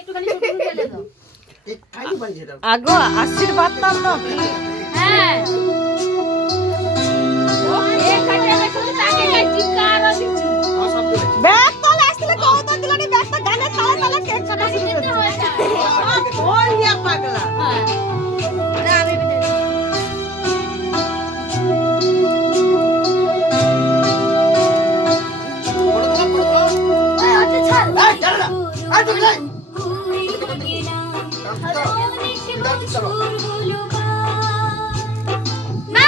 একটুখানি ছোট করে ফেলে দাও। আগো আশীর্বাদ নাম না হ্যাঁ ও কেক কাটাবে শুধু তাকে টিকা আর দিচ্ছি ব্যাগ তলে আসলে কত দিলানি ব্যাগটা গানের তালে তালে কেক কাটা শুরু করেছে ওই ইয়া পাগলা হ্যাঁ না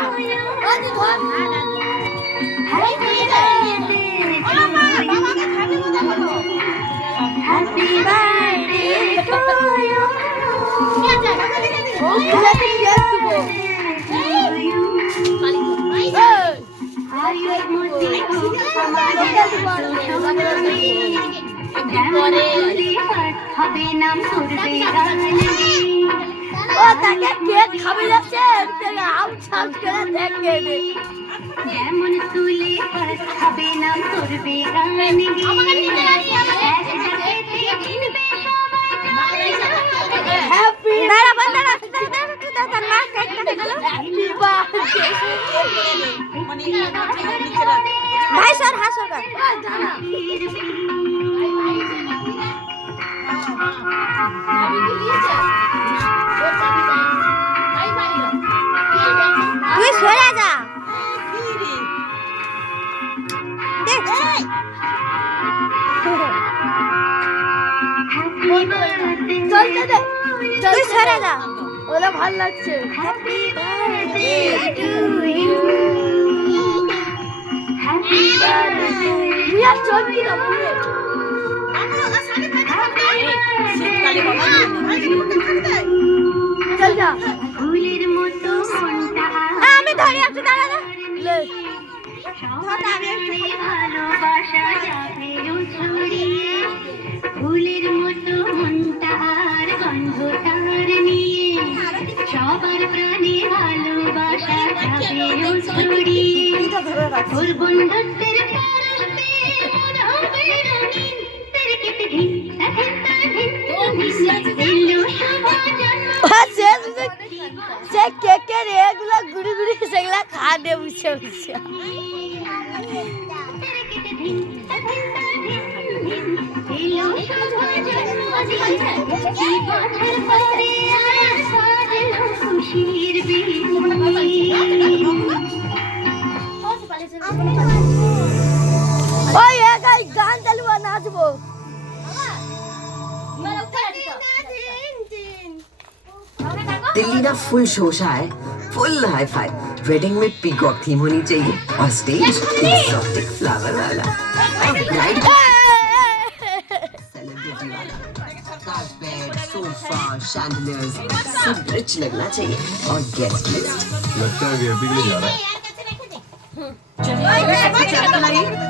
আমি যেমন তুলে হবে নাম করবে গান ভাই সর হাসর তুই সরে যা তুই সরে যা ওরা ভাল লাগছে happy birthday to you happy birthday Riya চল কি না পুরো চল যা ফুলের মতো মনটা আমি ধরি একটু দাঁড়া লে ভালোবাসা যাবে ছড়িয়ে ফুলের মতো মনটা আর গন্ধ তার নিয়ে সবার প্রাণে ভালোবাসা যাবে ছড়িয়ে ওর বন্ধুত্বের পরশে মন হবে রঙিন তেরে কেটে দিন এলো শুভ জন্ম সে কেকের এগুলো গুড়ি গুড়ি সেগুলা খাবে বুঝছে বুঝছে ওই একাই গান চালবো নাচবো दिल्ली ना फुल शोशा है फुल हाई फाई वेडिंग में पीकॉक थीम होनी चाहिए और स्टेज एक्सोटिक फ्लावर वाला और ब्राइड सेलिब्रिटी वाला कारपेट सोफा शैंडलियर्स सब रिच लगना चाहिए और गेस्ट लिस्ट लगता है कि पिघले जा रहा है